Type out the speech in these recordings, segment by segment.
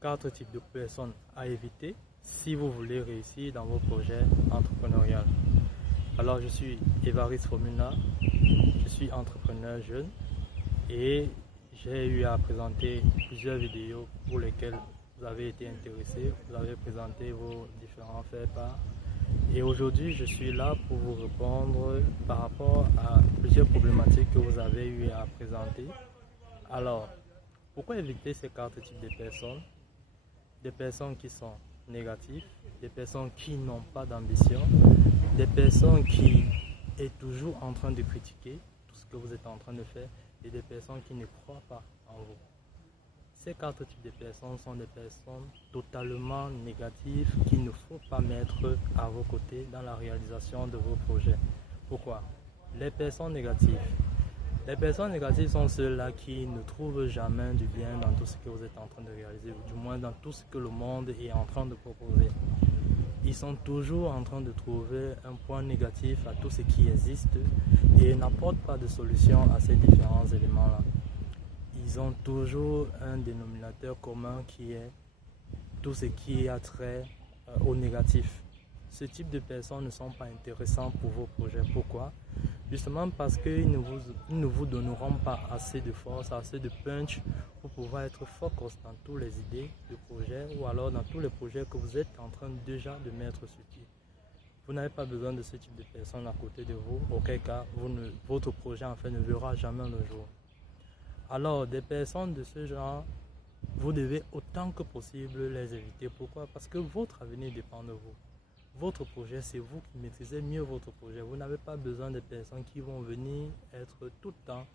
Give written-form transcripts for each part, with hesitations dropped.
4 types de personnes à éviter si vous voulez réussir dans vos projets entrepreneuriaux. Alors, je suis Évariste Formuna, je suis entrepreneur jeune et j'ai eu à présenter plusieurs vidéos pour lesquelles vous avez été intéressé, vous avez présenté vos différents faits-part. Et aujourd'hui, je suis là pour vous répondre par rapport à plusieurs problématiques que vous avez eu à présenter. Alors, pourquoi éviter ces 4 types de personnes? Des personnes qui sont négatives, des personnes qui n'ont pas d'ambition, des personnes qui sont toujours en train de critiquer tout ce que vous êtes en train de faire et des personnes qui ne croient pas en vous. Ces 4 types de personnes sont des personnes totalement négatives qu'il ne faut pas mettre à vos côtés dans la réalisation de vos projets. Pourquoi? Les personnes négatives. Les personnes négatives sont ceux-là qui ne trouvent jamais du bien dans tout ce que vous êtes en train de réaliser, ou du moins dans tout ce que le monde est en train de proposer. Ils sont toujours en train de trouver un point négatif à tout ce qui existe et n'apportent pas de solution à ces différents éléments-là. Ils ont toujours un dénominateur commun qui est tout ce qui a trait au négatif. Ce type de personnes ne sont pas intéressants pour vos projets. Pourquoi? Justement parce qu'ils ne vous donneront pas assez de force, assez de punch pour pouvoir être focus dans toutes les idées de projet ou alors dans tous les projets que vous êtes en train déjà de mettre sur pied. Vous n'avez pas besoin de ce type de personnes à côté de vous, auquel cas votre projet en fait ne verra jamais le jour. Alors, des personnes de ce genre, vous devez autant que possible les éviter. Pourquoi? Parce que votre avenir dépend de vous. Votre projet, c'est vous qui maîtrisez mieux votre projet. Vous n'avez pas besoin de personnes qui vont venir être tout le temps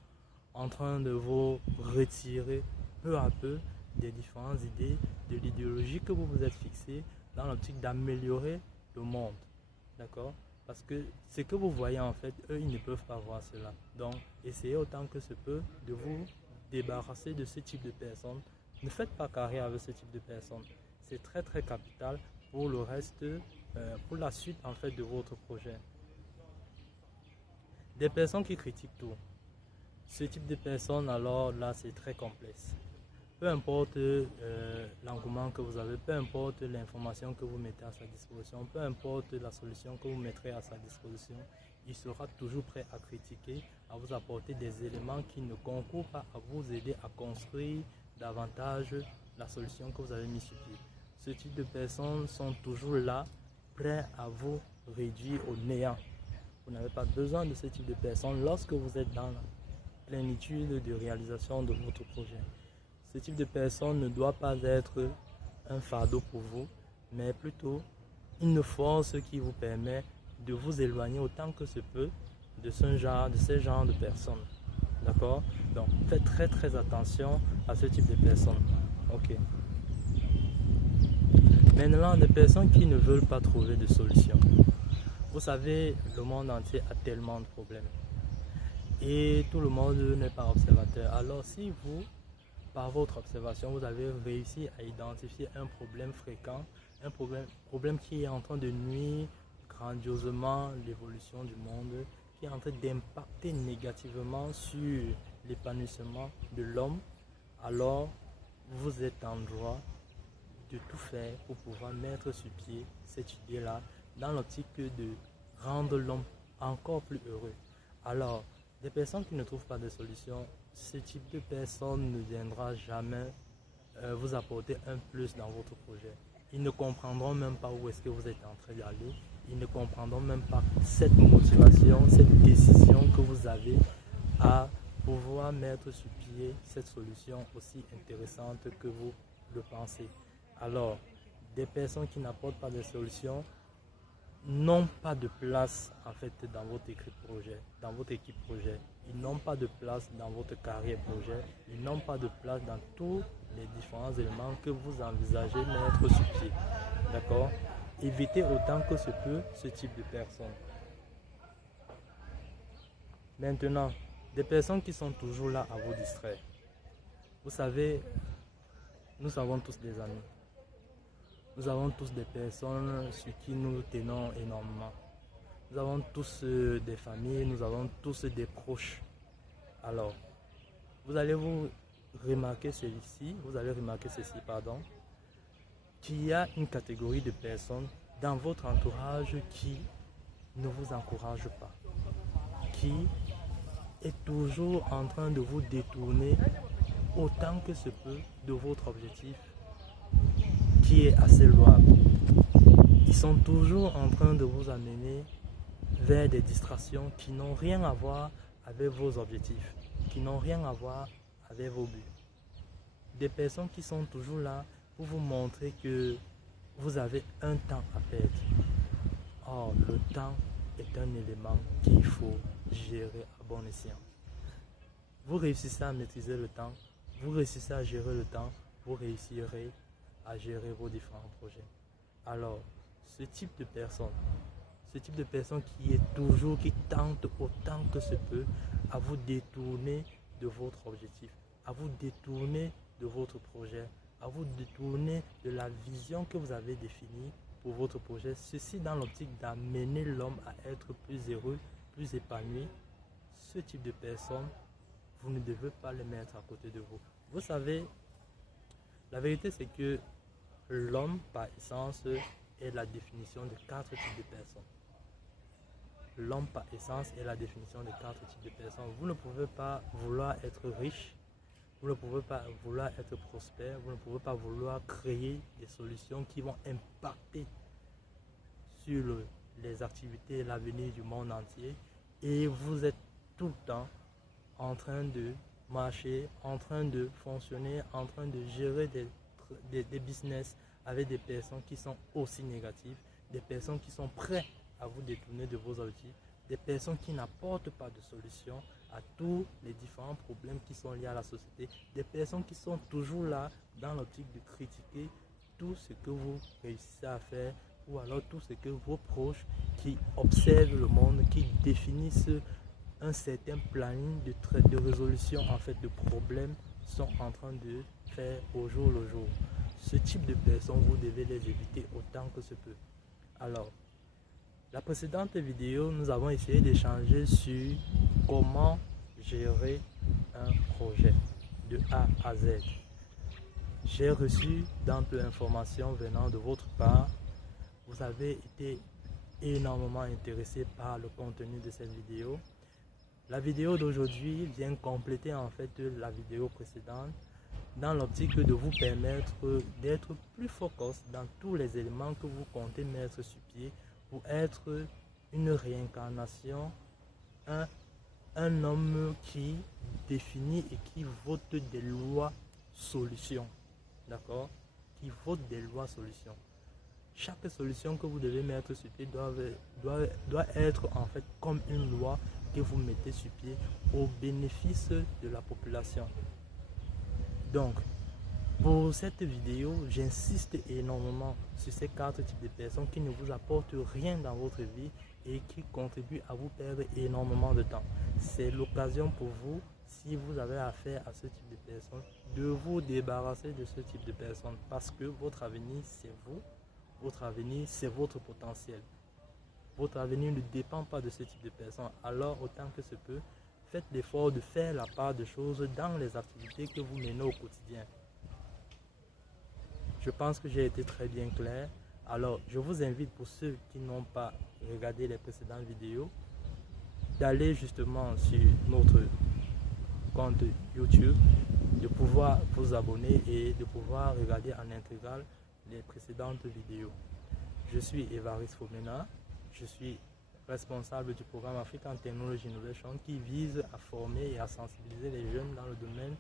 en train de vous retirer peu à peu des différentes idées, de l'idéologie que vous vous êtes fixée dans l'optique d'améliorer le monde. D'accord? Parce que ce que vous voyez en fait, eux, ils ne peuvent pas voir cela. Donc, essayez autant que se peut de vous débarrasser de ce type de personnes. Ne faites pas carrière avec ce type de personnes. C'est très très capital pour le reste, pour la suite en fait de votre projet. Des personnes qui critiquent tout. Ce type de personnes, alors là, c'est très complexe. Peu importe l'engouement que vous avez, peu importe l'information que vous mettez à sa disposition, peu importe la solution que vous mettrez à sa disposition, il sera toujours prêt à critiquer, à vous apporter des éléments qui ne concourent pas à vous aider à construire davantage la solution que vous avez mise sur pied. Ce type de personnes sont toujours là, prêts à vous réduire au néant. Vous n'avez pas besoin de ce type de personnes lorsque vous êtes dans la plénitude de réalisation de votre projet. Ce type de personne ne doit pas être un fardeau pour vous, mais plutôt une force qui vous permet de vous éloigner autant que se peut de ces genres de personnes. D'accord? Donc, faites très très attention à ce type de personnes. Ok. Maintenant, des personnes qui ne veulent pas trouver de solution. Vous savez, le monde entier a tellement de problèmes. Et tout le monde n'est pas observateur. Alors, si vous, par votre observation, vous avez réussi à identifier un problème fréquent, un problème qui est en train de nuire grandiosement l'évolution du monde, qui est en train d'impacter négativement sur l'épanouissement de l'homme, alors vous êtes en droit de tout faire pour pouvoir mettre sur pied cette idée-là dans l'optique de rendre l'homme encore plus heureux. Alors, des personnes qui ne trouvent pas de solution, ce type de personne ne viendra jamais vous apporter un plus dans votre projet. Ils ne comprendront même pas où est-ce que vous êtes en train d'aller. Ils ne comprendront même pas cette motivation, cette décision que vous avez à pouvoir mettre sur pied cette solution aussi intéressante que vous le pensez. Alors, des personnes qui n'apportent pas de solution n'ont pas de place en fait dans votre équipe projet, Ils n'ont pas de place dans votre carrière projet. Ils n'ont pas de place dans tous les différents éléments que vous envisagez mettre sur pied. D'accord? Évitez autant que ce peut ce type de personnes. Maintenant, des personnes qui sont toujours là à vous distraire. Vous savez, nous avons tous des amis. Nous avons tous des personnes sur qui nous tenons énormément. Nous avons tous des familles, nous avons tous des proches. Alors, vous allez remarquer ceci, qu'il y a une catégorie de personnes dans votre entourage qui ne vous encourage pas, qui est toujours en train de vous détourner autant que se peut de votre objectif qui est assez louable. Ils sont toujours en train de vous amener vers des distractions qui n'ont rien à voir avec vos objectifs, qui n'ont rien à voir avec vos buts. Des personnes qui sont toujours là pour vous montrer que vous avez un temps à perdre. Or, le temps est un élément qu'il faut gérer à bon escient. Vous réussissez à maîtriser le temps, vous réussissez à gérer le temps, vous réussirez à gérer vos différents projets. Alors, ce type de personne qui tente autant que se peut à vous détourner de votre objectif, à vous détourner de votre projet, à vous détourner de la vision que vous avez définie pour votre projet, ceci dans l'optique d'amener l'homme à être plus heureux, plus épanoui. Ce type de personne, vous ne devez pas le mettre à côté de vous. Vous savez, la vérité c'est que l'homme par essence est la définition de 4 types de personnes. L'homme par essence est la définition de 4 types de personnes. Vous ne pouvez pas vouloir être riche, vous ne pouvez pas vouloir être prospère, vous ne pouvez pas vouloir créer des solutions qui vont impacter sur les activités et l'avenir du monde entier. Et vous êtes tout le temps en train de marcher, en train de fonctionner, en train de gérer des business avec des personnes qui sont aussi négatives, des personnes qui sont prêtes à vous détourner de vos objectifs, des personnes qui n'apportent pas de solution à tous les différents problèmes qui sont liés à la société, des personnes qui sont toujours là dans l'optique de critiquer tout ce que vous réussissez à faire ou alors tout ce que vos proches qui observent le monde, qui définissent un certain planning de résolution en fait de problèmes sont en train de faire au jour le jour. Ce type de personnes, vous devez les éviter autant que se peut. Alors, la précédente vidéo, nous avons essayé d'échanger sur comment gérer un projet de A à Z. J'ai reçu d'amples informations venant de votre part. Vous avez été énormément intéressé par le contenu de cette vidéo. La vidéo d'aujourd'hui vient compléter en fait la vidéo précédente dans l'optique de vous permettre d'être plus focus dans tous les éléments que vous comptez mettre sur pied pour être une réincarnation, un homme qui définit et qui vote des lois solutions. D'accord? Qui vote des lois solutions. Chaque solution que vous devez mettre sur pied doit être en fait comme une loi que vous mettez sur pied au bénéfice de la population. Donc, pour cette vidéo, j'insiste énormément sur ces 4 types de personnes qui ne vous apportent rien dans votre vie et qui contribuent à vous perdre énormément de temps. C'est l'occasion pour vous, si vous avez affaire à ce type de personnes, de vous débarrasser de ce type de personnes parce que votre avenir, c'est vous. Votre avenir, c'est votre potentiel. Votre avenir ne dépend pas de ce type de personnes. Alors, autant que se peut, faites l'effort de faire la part de choses dans les activités que vous menez au quotidien. Je pense que j'ai été très bien clair. Alors, je vous invite, pour ceux qui n'ont pas regardé les précédentes vidéos, d'aller justement sur notre compte YouTube, de pouvoir vous abonner et de pouvoir regarder en intégral les précédentes vidéos. Je suis Évariste Fomena, je suis responsable du programme African Technology Innovation qui vise à former et à sensibiliser les jeunes dans le domaine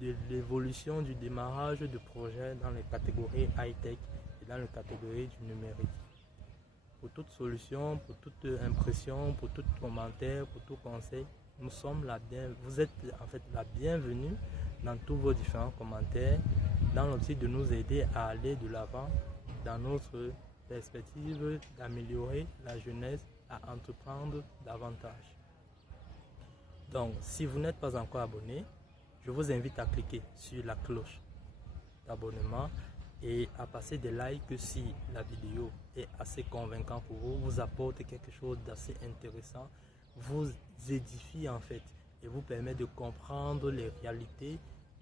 de l'évolution du démarrage de projets dans les catégories high-tech et dans les catégories du numérique. Pour toute solution, pour toute impression, pour tout commentaire, pour tout conseil, vous êtes en fait la bienvenue dans tous vos différents commentaires dans l'optique de nous aider à aller de l'avant dans notre perspective d'améliorer la jeunesse à entreprendre davantage. Donc, si vous n'êtes pas encore abonné, je vous invite à cliquer sur la cloche d'abonnement et à passer des likes si la vidéo est assez convaincante pour vous, vous apporte quelque chose d'assez intéressant, vous édifie en fait et vous permet de comprendre les réalités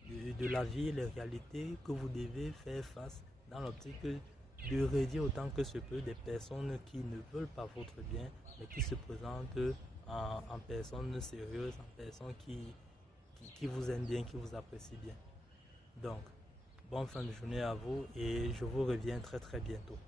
de la vie, les réalités que vous devez faire face dans l'optique de réduire autant que se peut des personnes qui ne veulent pas votre bien, mais qui se présentent en personnes sérieuses, en personnes qui vous aiment bien, qui vous apprécient bien. Donc, bonne fin de journée à vous et je vous reviens très très bientôt.